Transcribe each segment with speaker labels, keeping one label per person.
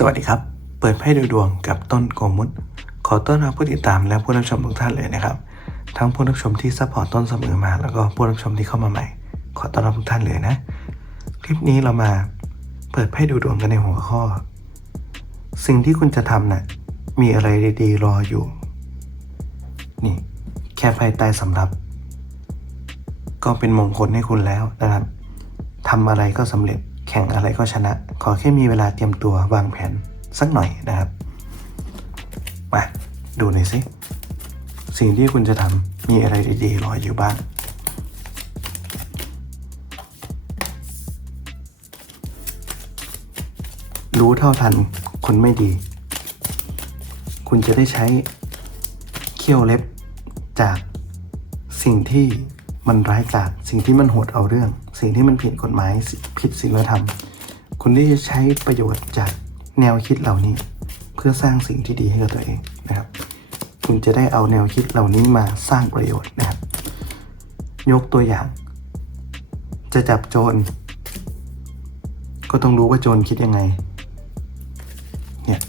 Speaker 1: สวัสดีครับ เปิดไพ่ดูดวงกับต้นโกมุตขอต้อนรับผู้ติดตามและผู้รับชมทุกท่านเลยนะครับ ทั้งผู้รับชมที่ซัพพอร์ตต้นเสมอมา แล้วก็ผู้รับชมที่เข้ามาใหม่ ขอต้อนรับทุกท่านเลยนะ คลิปนี้เรามาเปิดไพ่ดูดวงกันในหัวข้อ สิ่งที่คุณจะทำน่ะมีอะไรดีๆรออยู่ นี่ แค่ไพ่ใต้สำรับ ก็เป็นมงคลให้คุณแล้วนะครับทำอะไรก็สำเร็จ แข่งอะไรก็ชนะ ขอแค่มีเวลาเตรียมตัววางแผนสักหน่อยนะครับ มาดูหน่อยสิ สิ่งที่คุณจะทำมีอะไรดีๆรออยู่บ้าง รู้เท่าทันคนไม่ดี คุณจะได้ใช้เขี้ยวเล็บจากสิ่งที่มันร้ายกาจสิ่งที่มันโหดเอาเรื่อง สิ่งที่มันผิดกฎหมายผิดศีลธรรม คุณได้ใช้ประโยชน์จากแนวคิดเหล่านี้ เพื่อสร้างสิ่งที่ดีให้กับตัวเองนะครับ คุณจะได้เอาแนวคิดเหล่านี้มาสร้างประโยชน์นะครับ ยกตัวอย่าง จะจับโจรก็ต้องรู้ว่าโจรคิดยังไง เนี่ย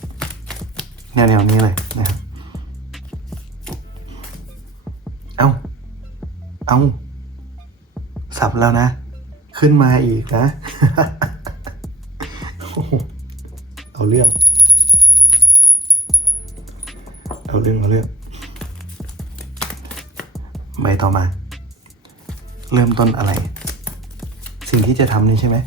Speaker 1: แนวแนวนี้เลยนะครับเอาเอาสับแล้วนะ ขึ้นมาอีกนะ เอาเรื่อง เอาเรื่องเอาเรื่อง ใบต่อมา เริ่มต้นอะไร สิ่งที่จะทำนี่ใช่ไหม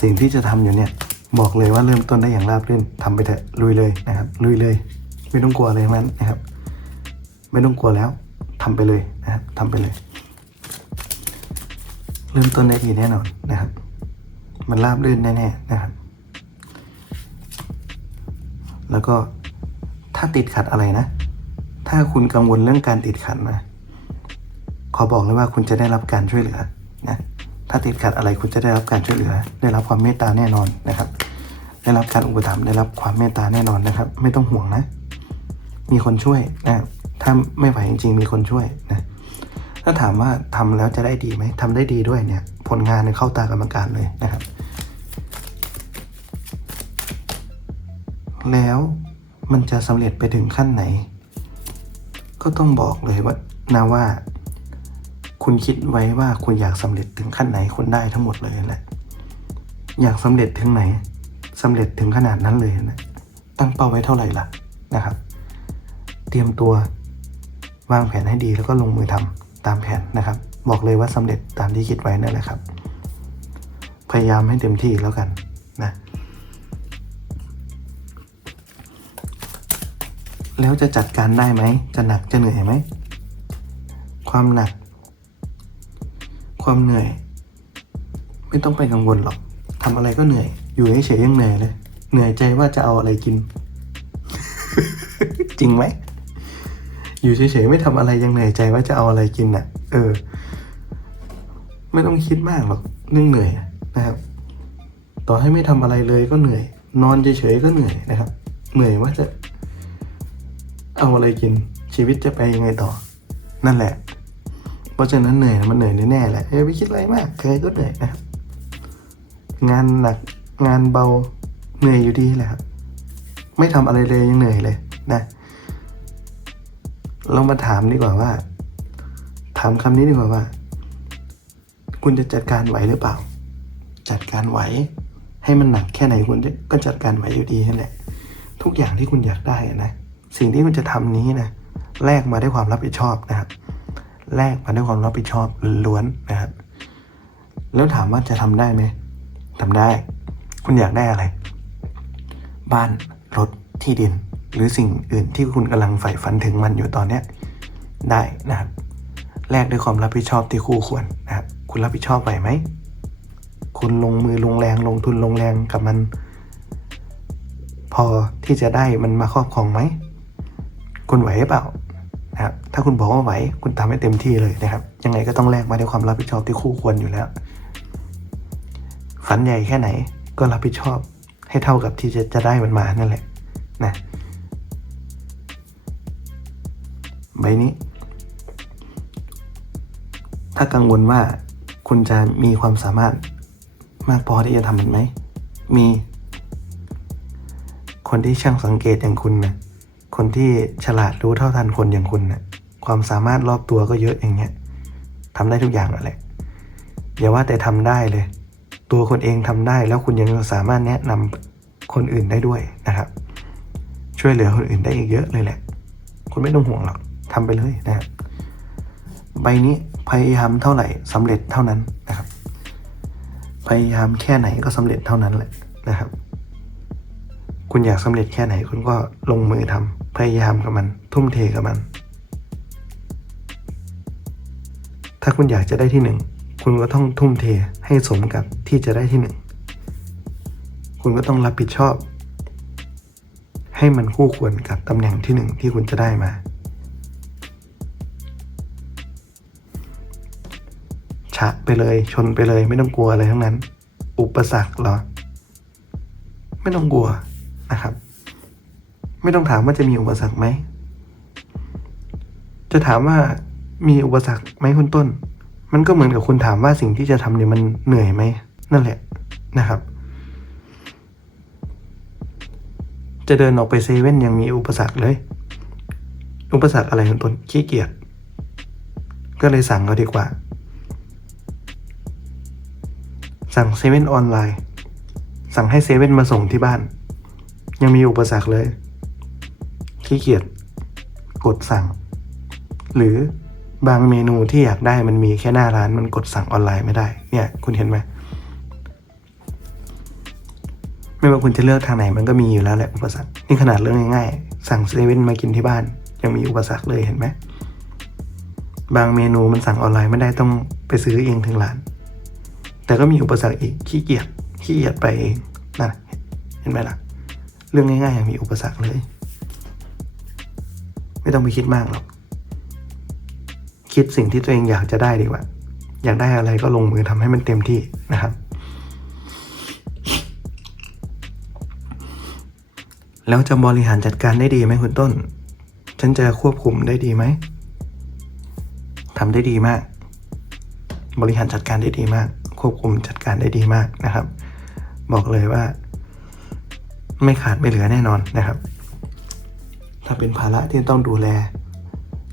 Speaker 1: สิ่งที่จะทำอยู่เนี่ย บอกเลยว่าเริ่มต้นได้อย่างราบรื่นทำไปเถอะลุยเลยนะครับ ลุยเลย ไม่ต้องกลัวอะไรทั้งนั้นนะครับ ไม่ต้องกลัวแล้วทำไปเลยนะครับทำไปเลย เริ่มต้นได้ดีแน่นอนนะครับ มันราบรื่นแน่ๆนะครับ แล้วก็ถ้าติดขัดอะไรนะ ถ้าคุณกังวลเรื่องการติดขัดนะขอบอกเลยว่าคุณจะได้รับการช่วยเหลือนะถ้าติดขัดอะไรคุณจะได้รับการช่วยเหลือ ได้รับความเมตตาแน่นอนนะครับ ได้รับการอุปถัมภ์ได้รับความเมตตาแน่นอนนะครับ ไม่ต้องห่วงนะ มีคนช่วยนะถ้าไม่ไหวจริงๆ มีคนช่วยนะ ถ้าถามว่าทำแล้วจะได้ดีไหมทำได้ดีด้วยเนี่ย ผลงานเนี่ยเข้าตากรรมการเลยนะครับ แล้วมันจะสำเร็จไปถึงขั้นไหน ก็ต้องบอกเลยว่านะว่า คุณคิดไว้ว่าคุณอยากสำเร็จถึงขั้นไหนคุณได้ทั้งหมดเลยแหละอยากสำเร็จถึงไหนสำเร็จถึงขนาดนั้นเลยนะตั้งเป้าไว้เท่าไหร่ล่ะนะครับ เตรียมตัววางแผนให้ดีแล้วก็ลงมือทำ ตามแผนนะครับ บอกเลยว่าสำเร็จตามที่คิดไว้นั่นแหละครับ พยายามให้เต็มที่แล้วกันนะแล้วจะจัดการได้ไหม จะหนักจะเหนื่อยไหม ความหนัก ความเหนื่อย ไม่ต้องไปกังวลหรอกทำอะไรก็เหนื่อย อยู่เฉยๆยังเหนื่อยเลย เหนื่อยใจว่าจะเอาอะไรกิน จริงไหม อยู่เฉยๆไม่ทำอะไรยังเหนื่อยใจว่าจะเอาอะไรกินน่ะ เออ ไม่ต้องคิดมากหรอกเรื่องเหนื่อยนะครับ ต่อให้ไม่ทำอะไรเลยก็เหนื่อย นอนเฉยๆก็เหนื่อยนะครับ เหนื่อยว่าจะ เอาอะไรกิน ชีวิตจะไปยังไงต่อ นั่นแหละ เพราะฉะนั้นเหนื่อยมันเหนื่อยแน่ๆแหละเอ้ยไม่คิดอะไรมากใครก็เหนื่อยนะครับงานหนักงานเบาเหนื่อยอยู่ดีแหละครับ ไม่ทำอะไรเลยยังเหนื่อยเลยนะ เรามาถามดีกว่าว่า ถามคำนี้ดีกว่าว่า คุณจะจัดการไหวหรือเปล่า จัดการไหว ให้มันหนักแค่ไหนคุณก็จัดการไหวอยู่ดีนั่นแหละทุกอย่างที่คุณอยากได้นะ สิ่งที่คุณจะทำนี้นะแลกมาด้วยความรับผิดชอบนะครับแลกมาด้วยความรับผิดชอบล้วนนะครับ แล้วถามว่าจะทำได้ไหมทำได้ คุณอยากได้อะไร บ้านรถที่ดิน หรือสิ่งอื่นที่คุณกำลังใฝ่ฝันถึงมันอยู่ตอนเนี้ยได้นะครับแลกด้วยความรับผิดชอบที่คู่ควรนะครับคุณรับผิดชอบไหวไหมคุณลงมือลงแรงลงทุนลงแรงกับมัน พอที่จะได้มันมาครอบครองไหมคุณไหวหรือเปล่านะครับถ้าคุณบอกว่าไหวคุณทำให้เต็มที่เลยนะครับ ยังไงก็ต้องแลกมาด้วยความรับผิดชอบที่คู่ควรอยู่แล้ว ฝันใหญ่แค่ไหนก็รับผิดชอบให้เท่ากับที่จะจะได้มันมานั่นแหละนะ ใบนี้ ถ้ากังวลว่าคุณจะมีความสามารถมากพอที่จะทำมันไหม มี คนที่ช่างสังเกตอย่างคุณนะคนที่ฉลาดรู้เท่าทันคนอย่างคุณนะความสามารถรอบตัวก็เยอะอย่างเงี้ยทำได้ทุกอย่างแหละอย่าว่าแต่ทำได้เลย ตัวคนเองทำได้แล้วคุณยังสามารถแนะนำคนอื่นได้ด้วยนะครับ ช่วยเหลือคนอื่นได้อีกเยอะเลยแหละ คุณไม่ต้องห่วงหรอก ทำไปเลยนะครับใบนี้พยายามเท่าไหร่สำเร็จเท่านั้นนะครับ พยายามแค่ไหนก็สำเร็จเท่านั้นแหละนะครับ คุณอยากสำเร็จแค่ไหนคุณก็ลงมือทำพยายามกับมัน ทุ่มเทกับมัน ถ้าคุณอยากจะได้ที่หนึ่งคุณก็ต้องทุ่มเทให้สมกับที่จะได้ที่หนึ่งคุณก็ต้องรับผิดชอบ ให้มันคู่ควรกับตำแหน่งที่หนึ่งที่คุณจะได้มา ฉะไปเลย ชนไปเลย ไม่ต้องกลัวอะไรทั้งนั้น อุปสรรคเหรอ ไม่ต้องกลัวนะครับ ไม่ต้องถามว่าจะมีอุปสรรคไหม จะถามว่ามีอุปสรรคไหมคุณต้น มันก็เหมือนกับคุณถามว่าสิ่งที่จะทำเนี่ยมันเหนื่อยไหม นั่นแหละนะครับ จะเดินออกไปเซเว่นยังมีอุปสรรคเลย อุปสรรคอะไรคุณต้นขี้เกียจก็เลยสั่งเอาดีกว่า สั่งเซเว่นออนไลน์ สั่งให้เซเว่นมาส่งที่บ้าน ยังมีอุปสรรคเลย ขี้เกียจกดสั่ง หรือบางเมนูที่อยากได้มันมีแค่หน้าร้านมันกดสั่งออนไลน์ไม่ได้ เนี่ย คุณเห็นไหมไม่ว่าคุณจะเลือกทางไหนมันก็มีอยู่แล้วแหละอุปสรรคนี่ขนาดเรื่องง่ายๆสั่งเซเว่นมากินที่บ้าน ยังมีอุปสรรคเลยเห็นไหมบางเมนูมันสั่งออนไลน์ไม่ได้ต้องไปซื้อเองถึงร้าน แต่ก็มีอุปสรรคอีกขี้เกียจขี้เกียจไปเองนะเห็นไหมล่ะ เรื่องง่ายๆยังมีอุปสรรคเลย ไม่ต้องไปคิดมากหรอกคิดสิ่งที่ตัวเองอยากจะได้ดีกว่า อยากได้อะไรก็ลงมือทำให้มันเต็มที่นะครับ แล้วจะบริหารจัดการได้ดีไหมคุณต้น ฉันจะควบคุมได้ดีไหมทำได้ดีมาก บริหารจัดการได้ดีมาก ควบคุมจัดการได้ดีมากนะครับ บอกเลยว่า ไม่ขาดไม่เหลือแน่นอนนะครับ ถ้าเป็นภาระที่ต้องดูแล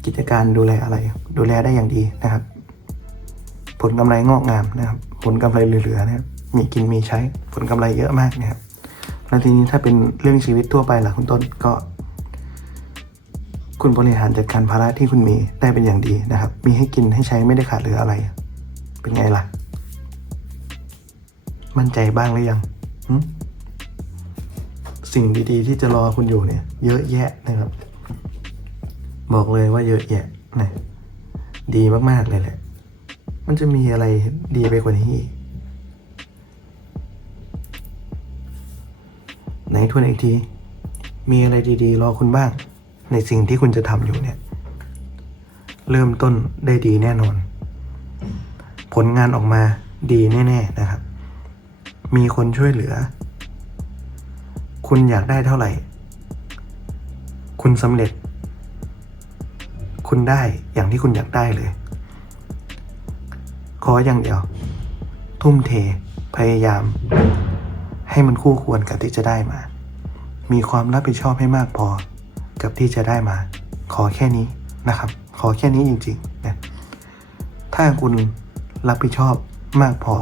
Speaker 1: กิจการดูแลอะไร ดูแลได้อย่างดีนะครับ ผลกำไรงอกงามนะครับ ผลกำไรเหลือๆนะครับมีกินมีใช้ผลกำไรเยอะมากนะครับแล้วทีนี้ถ้าเป็นเรื่องชีวิตทั่วไปล่ะคุณต้นก็คุณบริหารจัดการภาระที่คุณมีได้เป็นอย่างดีนะครับ มีให้กินให้ใช้ไม่ได้ขาดเหลืออะไร เป็นไงล่ะ มั่นใจบ้างหรือยังสิ่งดีๆ ที่จะรอคุณอยู่เนี่ย เยอะแยะนะครับ บอกเลยว่าเยอะแยะนะดีมากๆเลยแหละ มันจะมีอะไรดีไปกว่านี้ไหนทวนอีกที มีอะไรดีๆ รอคุณบ้าง ในสิ่งที่คุณจะทำอยู่เนี่ย เริ่มต้นได้ดีแน่นอน ผลงานออกมาดีแน่ ๆ นะครับ มีคนช่วยเหลือ คุณอยากได้เท่าไหร่ คุณสำเร็จ คุณได้อย่างที่คุณอยากได้เลย ขออย่างเดียว ทุ่มเท พยายาม ให้มันคู่ควรกับที่จะได้มา มีความรับผิดชอบให้มากพอ กับที่จะได้มา ขอแค่นี้นะครับ ขอแค่นี้จริงๆนะถ้าคุณรับผิดชอบมากพอ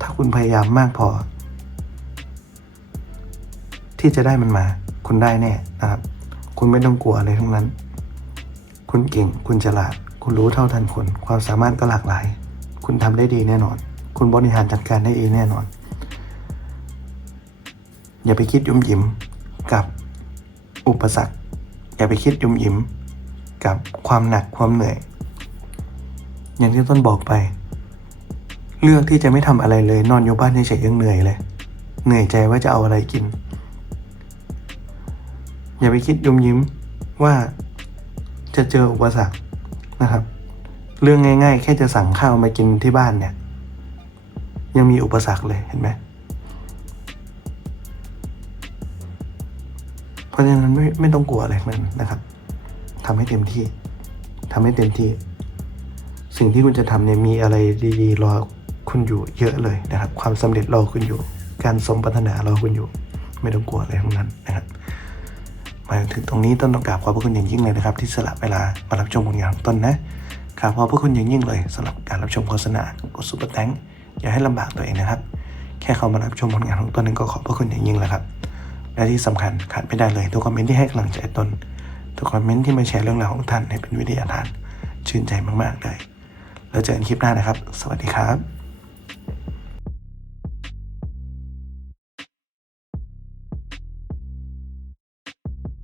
Speaker 1: ถ้าคุณพยายามมากพอ ที่จะได้มันมา คุณได้แน่นะครับ คุณไม่ต้องกลัวอะไรทั้งนั้น คุณเก่ง คุณฉลาด คุณรู้เท่าทันคน ความสามารถก็หลากหลาย คุณทำได้ดีแน่นอน คุณบริหารจัดการได้ดีแน่นอน อย่าไปคิดยุ่มยิ้มกับอุปสรรค อย่าไปคิดยุ่มยิ้มกับความหนักความเหนื่อย อย่างที่ต้นบอกไป เลือกที่จะไม่ทำอะไรเลย นอนอยู่บ้านเฉยๆยังเหนื่อยเลย เหนื่อยใจว่าจะเอาอะไรกิน อย่าไปคิดยุ่มยิ้มว่าจะเจออุปสรรคนะครับ เรื่องง่าย ๆ แค่จะสั่งข้าวมากินที่บ้านเนี่ย ยังมีอุปสรรคเลยเห็นไหมเพราะฉะนั้นไม่ไม่ต้องกลัวอะไรนั้นนะครับทำให้เต็มที่ทำให้เต็มที่ สิ่งที่คุณจะทำเนี่ยมีอะไรดีๆรอคุณอยู่เยอะเลยนะครับ ความสำเร็จรอคุณอยู่ การสมปรารถนารอคุณอยู่ ไม่ต้องกลัวอะไรทั้งนั้นนะครับ มาถึงตรงนี้ต้นต้องกราบขอบพระคุณอย่างยิ่งเลยนะครับ ที่สละเวลามารับชมผลงานของต้นนะครับขอบพระคุณอย่างยิ่งเลยสำหรับการรับชมโฆษณากดซุปเปอร์แตงอย่าให้ลำบากตัวเองนะครับ แค่เขามารับชมผลงานของต้นนั้นก็ขอบพระคุณอย่างยิ่งแล้วครับ และที่สำคัญขาดไม่ได้เลยทุกคอมเมนต์ที่ให้กำลังใจตนทุกคอมเมนต์ที่มาแชร์เรื่องราวของท่านให้เป็นวิทยาทานชื่นใจมากๆเลย แล้วเจอกันคลิปหน้านะครับ สวัสดีครับ